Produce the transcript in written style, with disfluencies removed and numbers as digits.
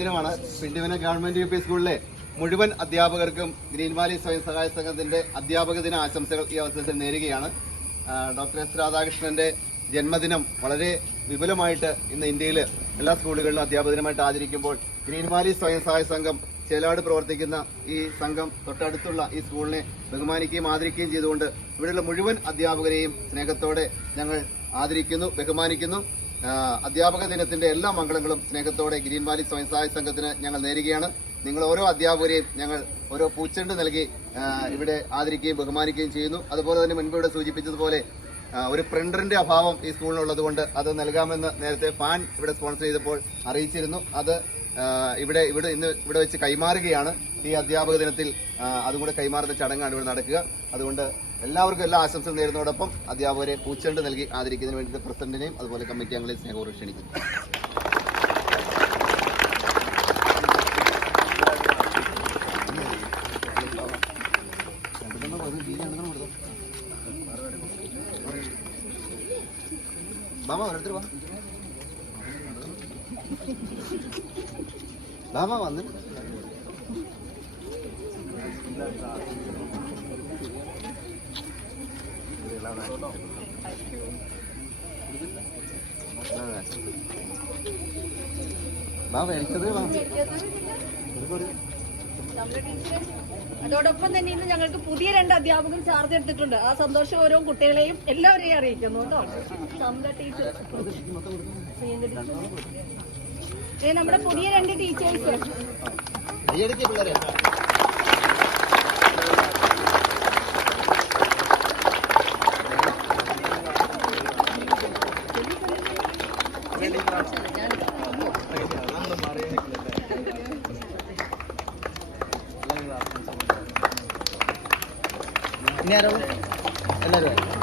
ദിനമാണ്. പിണ്ടിവന government U P സ്കൂളിലെ മുഴുവൻ അധ്യാപകർക്കും ഗ്രീൻ വാലി സ്വയം സഹായ സംഘത്തിന്റെ അധ്യാപക ദിന ആശംസകൾ ഈ അവസരത്തിൽ നേരുകയാണ്. ഡോക്ടർ എസ് രാധാകൃഷ്ണന്റെ ജന്മദിനം വളരെ വിപുലമായിട്ട് ഇന്ന് ഇന്ത്യയിൽ എല്ലാ സ്കൂളുകളിലും അധ്യാപക ദിനമായിട്ട് ആചരിക്കുമ്പോൾ ഗ്രീൻ വാലി സ്വയം സഹായ സംഘം ചേലാട് പ്രവർത്തിക്കുന്ന ഈ സംഘം തൊട്ടടുത്തുള്ള ഈ സ്കൂളിനെ ബഹുമാനിക്കുകയും ആദരിക്കുകയും ചെയ്തുകൊണ്ട് ഇവിടെയുള്ള മുഴുവൻ അധ്യാപകരെയും സ്നേഹത്തോടെ ഞങ്ങൾ ആദരിക്കുന്നു, ബഹുമാനിക്കുന്നു. അധ്യാപക ദിനത്തിന്റെ എല്ലാ മംഗളങ്ങളും സ്നേഹത്തോടെ ഗ്രീൻ വാലി സ്വയം സഹായ സംഘത്തിന് ഞങ്ങൾ നേരുകയാണ്. നിങ്ങൾ ഓരോ അധ്യാപകരെയും ഞങ്ങൾ ഓരോ പൂച്ചെണ്ട് നൽകി ഇവിടെ ആദരിക്കുകയും ബഹുമാനിക്കുകയും ചെയ്യുന്നു. അതുപോലെ തന്നെ മുൻപ് ഇവിടെ സൂചിപ്പിച്ചതുപോലെ ഒരു പ്രിന്ററിന്റെ അഭാവം ഈ സ്കൂളിനുള്ളത് കൊണ്ട് അത് നൽകാമെന്ന് നേരത്തെ ഫാൻ ഇവിടെ സ്പോൺസർ ചെയ്തപ്പോൾ അറിയിച്ചിരുന്നു. അത് ഇന്ന് ഇവിടെ വെച്ച് കൈമാറുകയാണ്. ഈ അധ്യാപക ദിനത്തിൽ അതും കൂടെ കൈമാറുന്ന ചടങ്ങാണ് ഇവിടെ നടക്കുക. അതുകൊണ്ട് എല്ലാവർക്കും എല്ലാ ആശംസകൾ നേരുന്നതോടൊപ്പം അധ്യാപകരെ പൂച്ചെണ്ട് നൽകി ആദരിക്കുന്നതിന് വേണ്ടി പ്രസിഡന്റിനെയും അതുപോലെ കമ്മിറ്റി അംഗങ്ങളെയും സ്നേഹപൂർവ്വം ക്ഷണിക്കുന്നു. ബാബാ ഓരോരുത്തർ വാ, ബാബാ വന്ന് ബാബ എനിക്കത് വാ. അതോടൊപ്പം തന്നെ ഇന്ന് ഞങ്ങൾക്ക് പുതിയ 2 അധ്യാപകർ ചാർജ് എടുത്തിട്ടുണ്ട്. ആ സന്തോഷം ഓരോ കുട്ടികളെയും എല്ലാവരെയും അറിയിക്കുന്നു കേട്ടോ. നമ്മുടെ പുതിയ 2 ടീച്ചേഴ്സ് പിള്ളേരെ എല്ലാവരും